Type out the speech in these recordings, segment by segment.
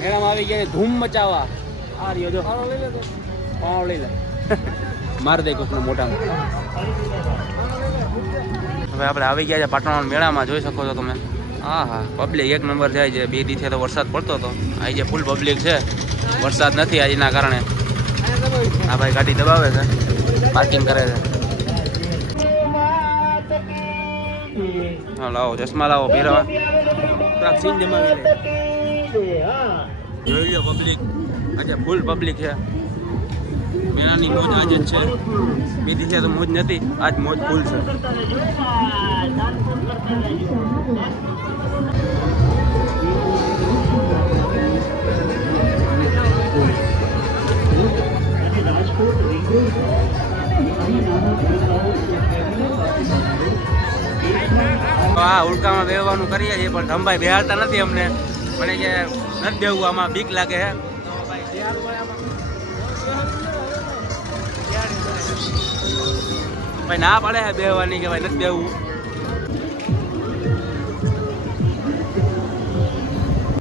મેળામાં આવી ગયા ધૂમ મચાવવા. આ રહ્યો જો પાવડો લઈ લે માર દે કોકના મોઢામાં. હવે આપણે આવી ગયા છે પાટણ મેળામાં, જોઈ શકો છો તમે. હા હા, પબ્લિક એક નંબર જાય છે. 2 દિવસે તો વરસાદ પડતો હતો, આજે જે ફૂલ પબ્લિક છે. વરસાદ નથી આજના કારણે. આ ભાઈ ગાડી દબાવે છે, પાર્કિંગ કરે છે. હા લાવો ચશ્મા લાવો પહેરવા. સીન જમાવી લે. જોઈ લો પબ્લિક, આજે ફૂલ પબ્લિક છે. મેળાની મોજ આજ જ છે. 2 દિવસે તો મોજ નથી, આજ મોજ ફૂલ છે. હા, ઉડકામાં બેહવાનું કરીએ છીએ, પણ ધમભાઈ બેહાડતા નથી અમને. મને કે નથી બેહવું, આમાં બીક લાગે છે. ભાઈ ના પડે છે બેહવાની, કે ભાઈ નથી બેહવું.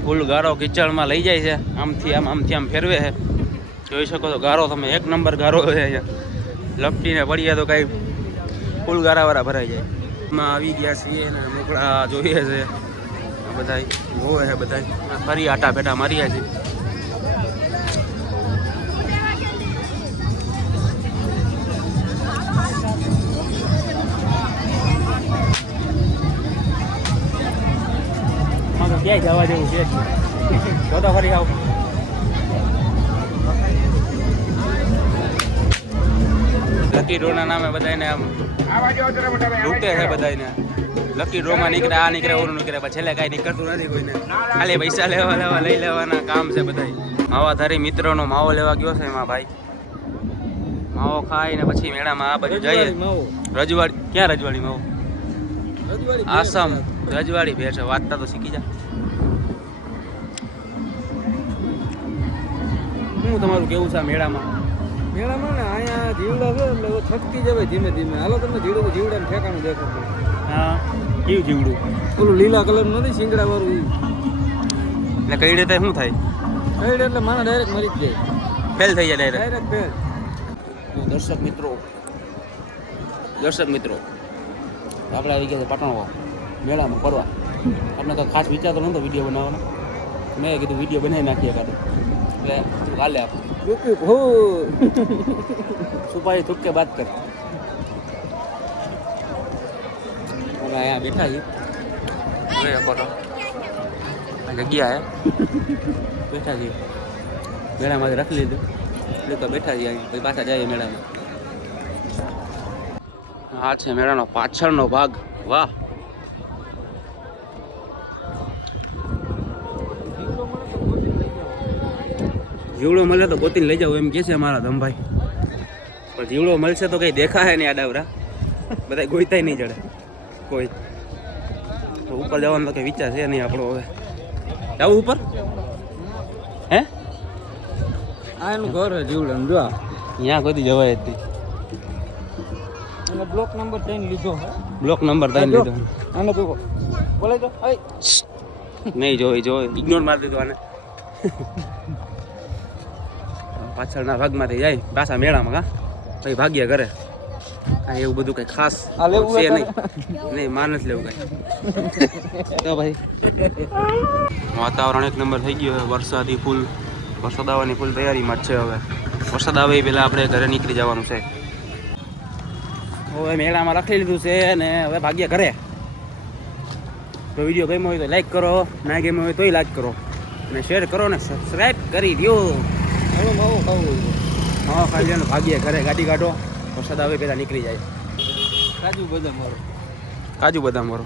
ફૂલ ગારો કિચડમાં લઈ જાય છે, આમથી આમ ફેરવે છે. જોઈ શકો છો ગારો તમે, એક નંબર ગારો છે. લપટીને પડીએ તો કઈ ફૂલ ગારાવાળા ભરાઈ જાય. માં આવી ગયા છીએ ને મોકળા જોઈએ છે. બધા હોવે છે, બધા ફરી આટા પેટા માર્યા છે. ક્યાંય જવા જેવું છે જો તો ફરી આવ. લકી ડ્રોના નામે બધાને આમ લૂંટે છે બધાને. લકી ડ્રોમાં નીકળે, આ નીકળે, ઓલું નીકળે, પછી છેલ્લે કાંઈ નીકળતું નથી કોઈને. ખાલી પૈસા લેવા લઈ લેવાના કામ છે બધા. માવાધારી મિત્રોનો માવો લેવા ગયો છે એમાં ભાઈ. માવો ખાઈને પછી મેળામાં આ બાજુ જઈએ. રજવાડી ક્યાં? રજવાડી માવો આસામ રજવાડી ભેર છે. વાંચતા તો શીખી જા. શું તમારું કેવું છે મેળામાં? મેળામાં ને અહીંયા જીવડા છે એટલે થકતી જવાય ધીમે ધીમે. હાલો તમને જીવડાને ઠેકાણું દેખાતું. હા, કેવું જીવડું? ઓલું લીલા કલરનું નથી શિંગડા વાળું. એટલે કઈ રીતે શું થાય? કઈ એટલે માણસ ડાયરેક્ટ મરી જ જાય, ફેલ થઈ જાય ડાયરેક્ટ ફેલ. દર્શક મિત્રો આપણે આવી ગયા છે પાટણ મેળામાં ફરવા. આપણે તો ખાસ વિચારતો નહોતો વિડીયો બનાવવાનો. મેં કીધું વિડીયો બનાવી નાખીએ કાઢો, એટલે હાલે આપણે સુપારી થૂક બાત કર. અમે અહીંયા બેઠા છીએ, જગ્યા હે બેઠા છીએ. મેળામાંથી રાખી લીધું એટલે તો બેઠા છીએ અહીં, પછી પાછા જઈએ મેળામાં. આ છે મેળાનો પાછળનો ભાગ. વાહ, જીવડો મળે તો ગોતીને લઈ જાવ એમ કે છે અમારા ધમભાઈ. પણ જીવડો મળશે તો કઈ દેખાય નહીં આડાવરા, બધા ગોઈતાય નહીં જડે કોઈ. તો ઉપર જવાનો તો કઈ વિચાર છે નહીં આપણો. હવે જવું ઉપર? હે આ એનું ઘર છે જીવડાનું. જો અહીંયા કોઈ જવાય જ નહીં. અને બ્લોક નંબર 3 લીધો. બ્લોક નંબર 3 લીધો. આને જોવો બોલાય તો નહીં જોઈ ઇગ્નોર મારી દીધો આને. પાછળના ભાગમાંથી જાય પાછા મેળામાં. કા પછી ભાગ્યા કરે કાંઈ એવું બધું કંઈ ખાસ છે નહીં. માર નથી લેવું કાંઈ. તો ભાઈ વાતાવરણ એક નંબર થઈ ગયો. વરસાદી ફૂલ, વરસાદ આવવાની ફૂલ તૈયારીમાં જ છે. હવે વરસાદ આવે એ પહેલાં આપણે ઘરે નીકળી જવાનું છે. હવે મેળામાં રાખી લીધું છે ને હવે ભાગ્યા ઘરે. તો વિડીયો ગમ્યો હોય તો લાઈક કરો, ના ગમ્યો હોય તોય લાઈક કરો, અને શેર કરો ને સબસ્ક્રાઈબ કરી દો. હા, ખાલી ભાગીએ ઘરે. ગાડી કાઢો, વરસાદ આવે પહેલાં નીકળી જાય. કાજુ બદામ મારો. કાજુ બદામ મારો.